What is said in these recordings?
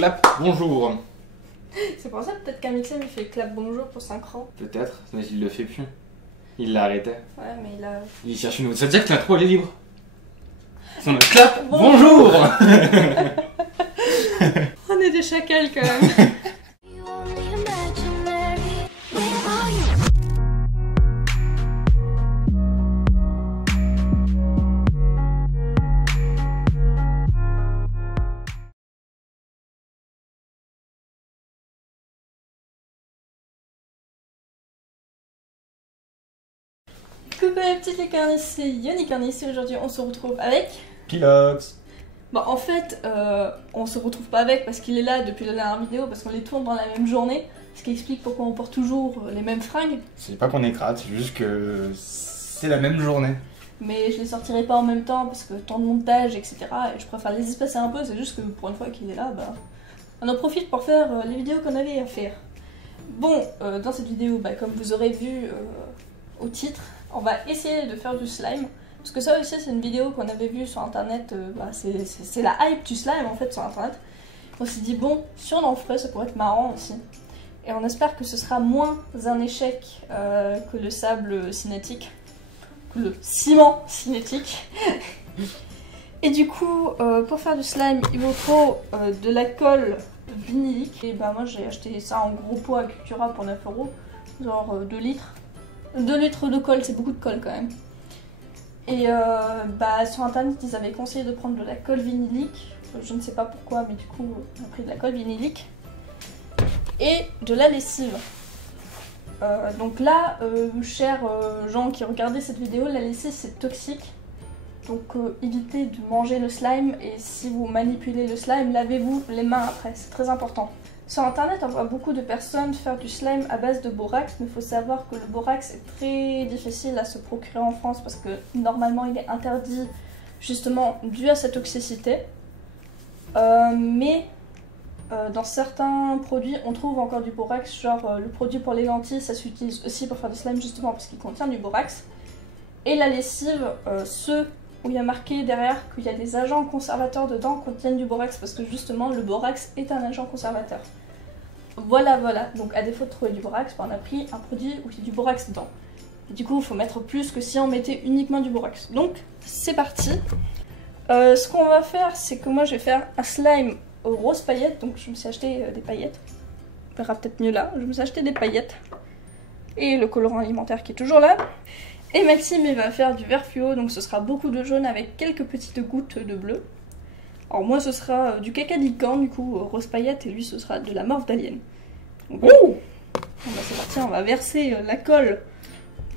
clap bonjour. C'est pour ça peut-être qu'Amixem il fait clap bonjour pour 5 ans. Peut-être, mais il le fait plus. Il l'a arrêté. Ouais, mais il a... Il cherche une autre. Ça veut dire que l'intro elle est libre. Son clap bonjour. On est des chacals quand même. Coucou les petites licornisses, c'est Unicornis et aujourd'hui on se retrouve avec... Pilox. Bon en fait, on se retrouve pas avec parce qu'il est là depuis la dernière vidéo, parce qu'on les tourne dans la même journée, ce qui explique pourquoi on porte toujours les mêmes fringues. C'est pas qu'on est crade, c'est juste que c'est la même journée. Mais je les sortirai pas en même temps parce que temps de montage etc. Et je préfère les espacer un peu, c'est juste que pour une fois qu'il est là, bah, on en profite pour faire les vidéos qu'on avait à faire. Bon, dans cette vidéo, bah, comme vous aurez vu au titre, on va essayer de faire du slime. Parce que ça aussi c'est une vidéo qu'on avait vue sur internet, c'est la hype du slime en fait sur internet. On s'est dit bon, si on en ferait ça pourrait être marrant aussi. Et on espère que ce sera moins un échec que le sable cinétique, que le ciment cinétique. Et du coup, pour faire du slime, il vous faut de la colle vinylique. Et bah moi j'ai acheté ça en gros pot à Cultura pour 9 €, genre 2 litres. 2 litres de colle, c'est beaucoup de colle quand même. Et bah, sur internet, ils avaient conseillé de prendre de la colle vinylique. Je ne sais pas pourquoi, mais du coup, on a pris de la colle vinylique. Et de la lessive. Donc là, chers gens qui regardaient cette vidéo, la lessive c'est toxique. Donc évitez de manger le slime. Et si vous manipulez le slime, lavez-vous les mains après, c'est très important. Sur internet, on voit beaucoup de personnes faire du slime à base de borax, mais il faut savoir que le borax est très difficile à se procurer en France parce que normalement il est interdit justement dû à sa toxicité. Mais dans certains produits, on trouve encore du borax, genre le produit pour les lentilles, ça s'utilise aussi pour faire du slime justement parce qu'il contient du borax. Et la lessive, ceux où il y a marqué derrière qu'il y a des agents conservateurs dedans contiennent du borax parce que justement le borax est un agent conservateur. Voilà, donc à défaut de trouver du borax, on a pris un produit où il y a du borax dedans. Et du coup il faut mettre plus que si on mettait uniquement du borax. Donc c'est parti. Ce qu'on va faire, c'est que moi je vais faire un slime aux roses paillettes, donc je me suis acheté des paillettes. On verra peut-être mieux là, je me suis acheté des paillettes. Et le colorant alimentaire qui est toujours là. Et Maxime il va faire du vert fluo, donc ce sera beaucoup de jaune avec quelques petites gouttes de bleu. Alors moi ce sera du caca de licorne, du coup rose paillette, et lui ce sera de la morphe d'alien. Donc c'est parti, on va verser la colle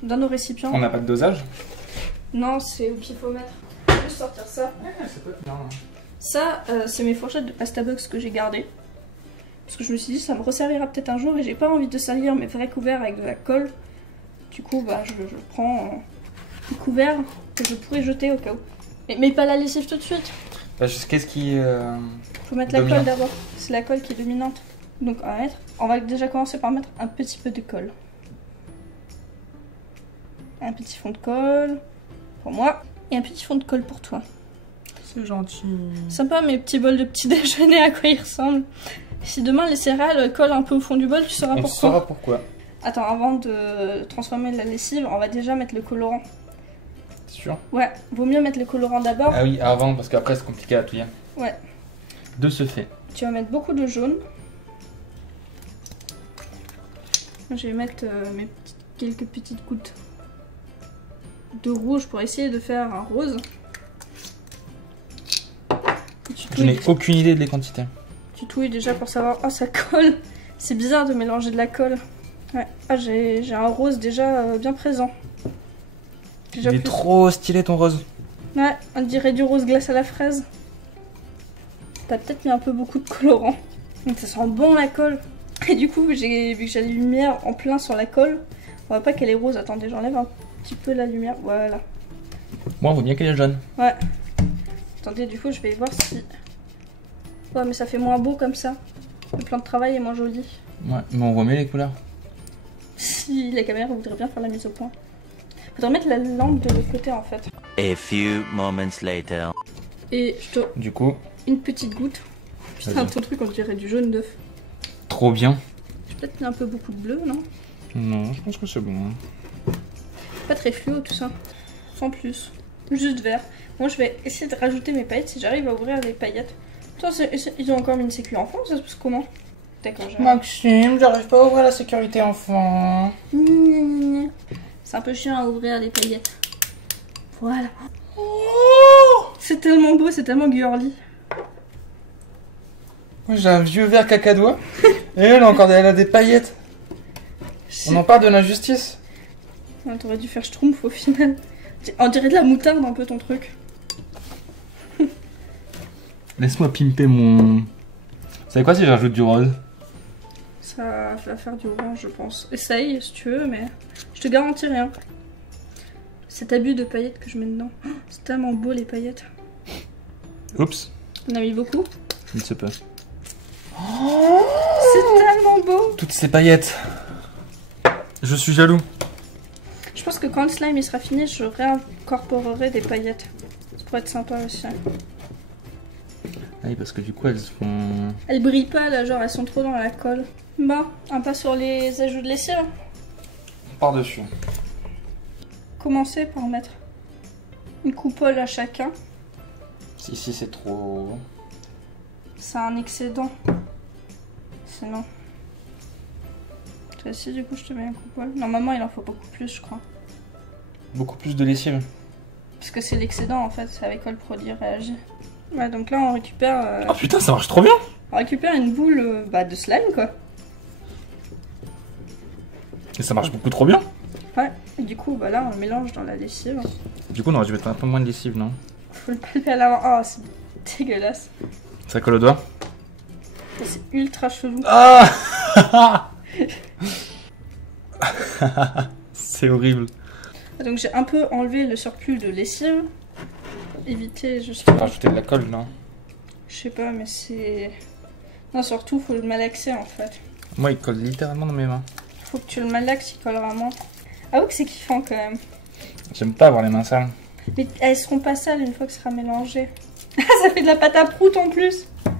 dans nos récipients. On n'a pas de dosage? Non, c'est au pifomètre. Je vais juste sortir ça. Ça peut être bien. Ça, c'est mes fourchettes de pasta box que j'ai gardées. Parce que je me suis dit ça me resservira peut-être un jour et j'ai pas envie de salir mes vrais couverts avec de la colle. Du coup, bah, je prends un couvert que je pourrais jeter au cas où. Mais pas la lessive tout de suite. Bah, qu'est-ce qui Faut mettre la colle d'abord. C'est la colle qui est dominante. Donc on va déjà commencer par mettre un petit peu de colle. Un petit fond de colle pour moi et un petit fond de colle pour toi. C'est gentil. Sympa mes petits bols de petit déjeuner, à quoi ils ressemblent. Si demain les céréales collent un peu au fond du bol, tu sauras pourquoi. On saura pourquoi. Attends, avant de transformer la lessive, on va déjà mettre le colorant. Sûr? Ouais, vaut mieux mettre le colorant d'abord. Ah oui, avant, parce qu'après c'est compliqué à touiller. Ouais. De ce fait. Tu vas mettre beaucoup de jaune. Je vais mettre quelques petites gouttes de rouge pour essayer de faire un rose. Je n'ai aucune idée des quantités. Tu touilles déjà pour savoir... Oh, ça colle. C'est bizarre de mélanger de la colle. Ouais. Ah, j'ai un rose déjà bien présent. Il est trop stylé ton rose. Ouais, on dirait du rose glace à la fraise. T'as peut-être mis un peu beaucoup de colorant. Donc ça sent bon la colle. Et du coup, vu que j'ai la lumière en plein sur la colle, on voit pas qu'elle est rose. Attendez, j'enlève un petit peu la lumière. Voilà. Moi, on voit bien qu'elle est jaune. Ouais. Attendez, du coup, je vais voir si... Ouais, mais ça fait moins beau comme ça. Le plan de travail est moins joli. Ouais, mais on voit mieux les couleurs. Si la caméra voudrait bien faire la mise au point. Faudrait mettre la lampe de l'autre côté en fait. A few moments later. Et je te... Du coup... Une petite goutte. Putain, ton truc on dirait du jaune d'œuf. Trop bien. J'ai peut-être mis un peu beaucoup de bleu, non? Non, je pense que c'est bon. Pas très fluo tout ça. Sans plus. Juste vert. Moi je vais essayer de rajouter mes paillettes si j'arrive à ouvrir les paillettes. Toi, ils ont encore mis une sécu enfant, ça se passe comment? D'accord, Maxime, j'arrive pas à ouvrir la sécurité enfant. C'est un peu chiant à ouvrir les paillettes. Voilà. Oh, c'est tellement beau, c'est tellement girly. Moi j'ai un vieux verre cacadois. Et elle a des paillettes. On en parle de l'injustice. Ah, t'aurais dû faire schtroumpf au final. On dirait de la moutarde un peu ton truc. Laisse-moi pimper mon... Vous savez quoi si j'ajoute du rose? Ça va faire du orange je pense. Essaye si tu veux mais je te garantis rien. Cet abus de paillettes que je mets dedans. Oh, c'est tellement beau les paillettes. Oups. On a mis beaucoup? Je ne sais pas. C'est tellement beau. Toutes ces paillettes. Je suis jaloux. Je pense que quand le slime il sera fini, je réincorporerai des paillettes. Ça pourrait être sympa aussi. Oui, parce que du coup, elles font... Elles brillent pas là, genre elles sont trop dans la colle. Bon, un pas sur les ajouts de lessive. Par-dessus. Commencer par mettre une coupole à chacun. Si c'est trop... C'est un excédent. Sinon... Si du coup je te mets une coupole. Normalement il en faut beaucoup plus je crois. Beaucoup plus de lessive. Parce que c'est l'excédent en fait, c'est avec quoi le produit réagit. Ouais donc là on récupère... Oh putain ça marche trop bien. On récupère une boule de slime quoi. Et ça marche beaucoup trop bien. Ouais, et du coup bah là on le mélange dans la lessive. Du coup on aurait dû mettre un peu moins de lessive non? Faut le palper à l'avant. Oh c'est dégueulasse. Ça colle au doigt. C'est ultra chelou. Ah c'est horrible. Donc j'ai un peu enlevé le surplus de lessive. Éviter justement... Rajouter de la colle non? Je sais pas mais c'est... Non surtout faut le malaxer en fait. Moi il colle littéralement dans mes mains. Faut que tu le malaxes, il collera moins. Ah oui que c'est kiffant quand même. J'aime pas avoir les mains sales. Mais elles seront pas sales une fois que ce sera mélangé. Ah ça fait de la pâte à prout en plus. Tu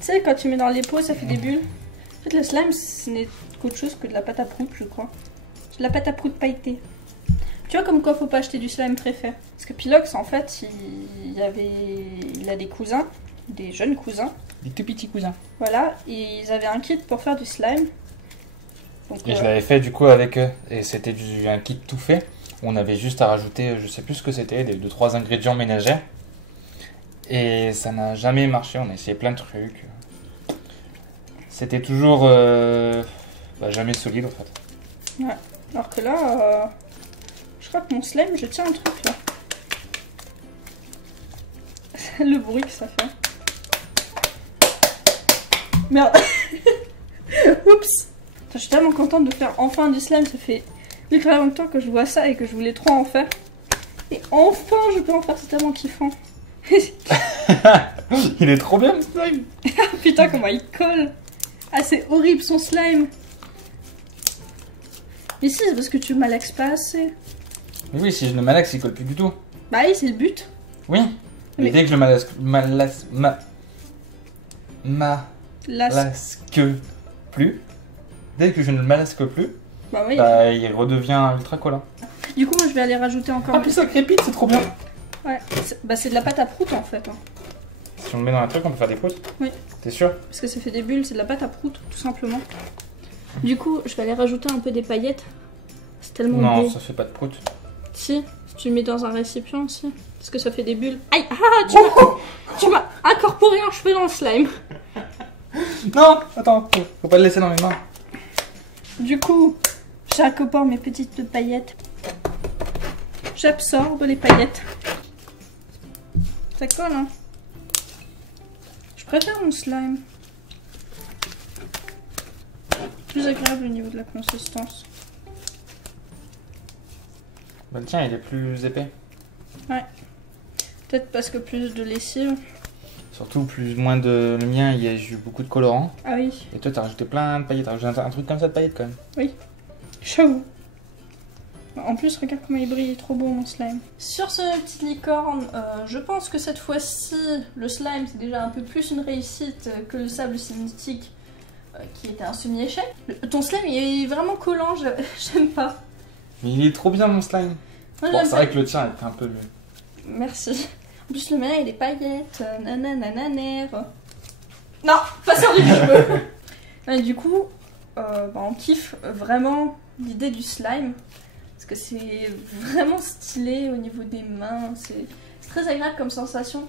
sais quand tu mets dans les pots ça fait des bulles. En fait le slime ce n'est qu'autre chose que de la pâte à prout je crois. C'est de la pâte à prout pailletée. Tu vois comme quoi faut pas acheter du slime préfet. Parce que Pilox en fait il a des cousins, des jeunes cousins. Des tout petits cousins. Voilà, et ils avaient un kit pour faire du slime. Donc, et je l'avais fait du coup avec eux. Et c'était un kit tout fait. On avait juste à rajouter, je sais plus ce que c'était, des 2-3 ingrédients ménagers. Et ça n'a jamais marché, on a essayé plein de trucs. C'était toujours jamais solide en fait. Ouais, alors que là, je crois que mon slime, je tiens un truc là. Le bruit que ça fait. Merde. Oups. Je suis tellement contente de faire enfin du slime, ça fait ultra longtemps que je vois ça et que je voulais trop en faire. Et enfin je peux en faire, c'est tellement kiffant. Il est trop bien le slime. Putain comment il colle. Ah c'est horrible son slime. Ici c'est parce que tu malaxes pas assez. Mais oui, si je le malaxe, il colle plus du tout. Bah oui c'est le but. Oui. Mais dès que je le malaxe plus, dès que je ne le malasque plus, bah, oui, il redevient ultra collant. Du coup moi je vais aller rajouter encore... Ah plus ça crépite, c'est trop bien. Ouais, c'est de la pâte à prout en fait. Hein. Si on le met dans un truc, on peut faire des proutes? Oui. T'es sûr? Parce que ça fait des bulles, c'est de la pâte à prout tout simplement. Du coup je vais aller rajouter un peu des paillettes. C'est tellement beau. Non, ça fait pas de prout. Si tu le mets dans un récipient aussi. Parce que ça fait des bulles. Aïe, tu m'as incorporé un cheveu dans le slime. Non, attends, faut pas le laisser dans les mains. Du coup, j'incorpore mes petites paillettes. J'absorbe les paillettes. Ça colle, hein. Je préfère mon slime. Plus agréable au niveau de la consistance. Bah le tien, il est plus épais. Ouais. Peut-être parce que plus de lessive. Surtout moins de... Le mien, il y a eu beaucoup de colorants. Ah oui. Et toi, t'as rajouté plein de paillettes. T'as rajouté un truc comme ça de paillettes quand même. Oui. J'avoue. En plus, regarde comment il brille, il est trop beau mon slime. Sur ce petite licorne, je pense que cette fois-ci, le slime c'est déjà un peu plus une réussite que le sable cinétique qui était un semi-échec. Ton slime il est vraiment collant, j'aime pas. Mais il est trop bien mon slime. Moi, Bon, c'est vrai que le tien était un peu mieux. Merci. En plus, le mien il est paillettes, nananananer. Non, pas sur du cheveu. Du coup, on kiffe vraiment l'idée du slime. Parce que c'est vraiment stylé au niveau des mains, c'est très agréable comme sensation.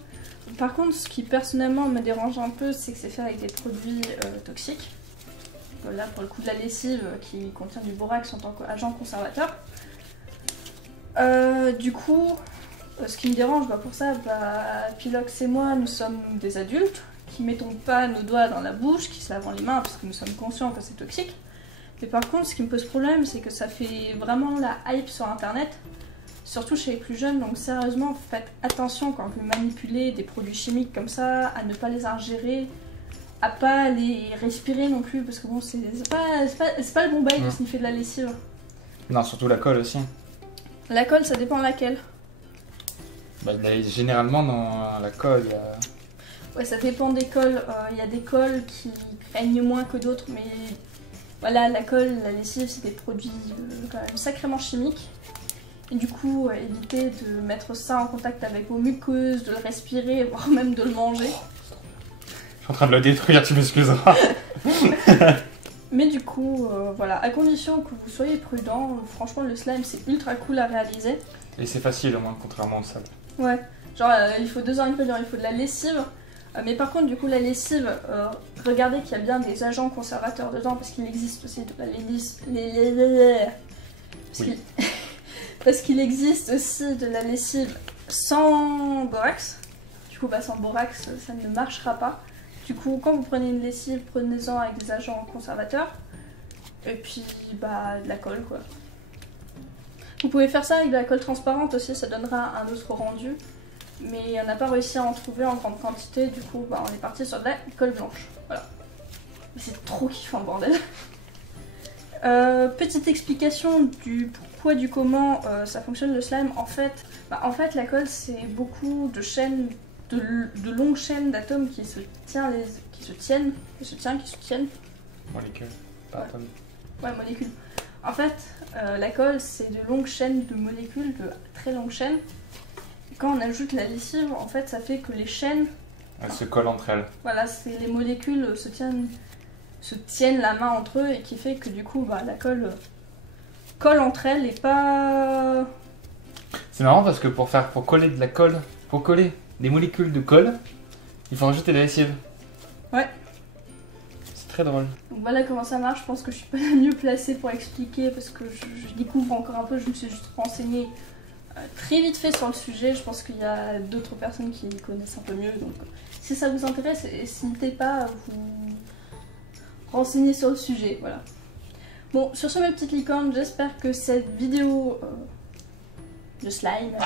Par contre, ce qui personnellement me dérange un peu, c'est que c'est fait avec des produits toxiques. Là, pour le coup de la lessive qui contient du borax en tant qu'agent conservateur. Du coup, ce qui me dérange pour ça, Pilox et moi, nous sommes des adultes qui mettons pas nos doigts dans la bouche, qui se lavons les mains parce que nous sommes conscients que c'est toxique. Mais par contre, ce qui me pose problème, c'est que ça fait vraiment la hype sur internet, surtout chez les plus jeunes, donc sérieusement, faites attention quand vous manipulez des produits chimiques comme ça, à ne pas les ingérer, à pas les respirer non plus, parce que bon, c'est pas le bon bail de sniffer de la lessive. Non, surtout la colle aussi. La colle, ça dépend laquelle. Bah, généralement, dans la colle, il y a... Ouais, ça dépend des colles. Il y a des colles qui craignent moins que d'autres, mais... Voilà, la colle, la lessive, c'est des produits quand même sacrément chimiques. Et du coup, évitez de mettre ça en contact avec vos muqueuses, de le respirer, voire même de le manger. Je suis en train de le détruire, tu m'excuseras. Mais du coup, voilà, à condition que vous soyez prudent, franchement, le slime, c'est ultra cool à réaliser. Et c'est facile au moins, contrairement au sable. Ouais, genre, il faut 2 ingrédients, il faut de la lessive. Mais par contre, du coup, la lessive, regardez qu'il y a bien des agents conservateurs dedans parce qu'il existe aussi de la parce qu'il existe aussi de la lessive sans borax. Du coup, sans borax, ça ne marchera pas. Du coup, quand vous prenez une lessive, prenez-en avec des agents conservateurs. Et puis, de la colle, quoi. Vous pouvez faire ça avec de la colle transparente aussi, ça donnera un autre rendu. Mais on n'a pas réussi à en trouver en grande quantité, du coup on est parti sur de la colle blanche. Voilà. C'est trop kiffant le bordel. Petite explication du pourquoi, du comment ça fonctionne le slime. En fait, la colle c'est beaucoup de chaînes, de longues chaînes d'atomes qui se tiennent. Molécules, pas atomes. Ouais, molécules. En fait, la colle c'est de longues chaînes de molécules, de très longues chaînes. Quand on ajoute la lessive, en fait, ça fait que les chaînes... Elles se collent entre elles. Voilà, les molécules se tiennent la main entre eux et qui fait que du coup, la colle entre elles et pas... C'est marrant parce que pour coller de la colle, pour coller des molécules de colle, il faut rajouter de la lessive. Ouais. C'est très drôle. Donc voilà comment ça marche. Je pense que je suis pas la mieux placée pour expliquer parce que je découvre encore un peu, je me suis juste renseignée très vite fait sur le sujet. Je pense qu'il y a d'autres personnes qui connaissent un peu mieux, donc si ça vous intéresse, n'hésitez pas à vous renseigner sur le sujet, voilà. Bon, sur ce mes petites licornes, j'espère que cette vidéo de slime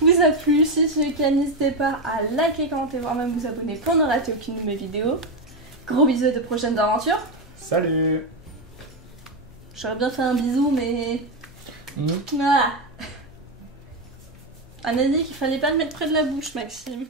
vous a plu. Si c'est le cas, n'hésitez pas à liker, commenter, voire même vous abonner pour ne rater aucune de mes vidéos. Gros bisous et de prochaines aventures. Salut. J'aurais bien fait un bisou, mais... On a dit qu'il fallait pas le mettre près de la bouche, Maxime.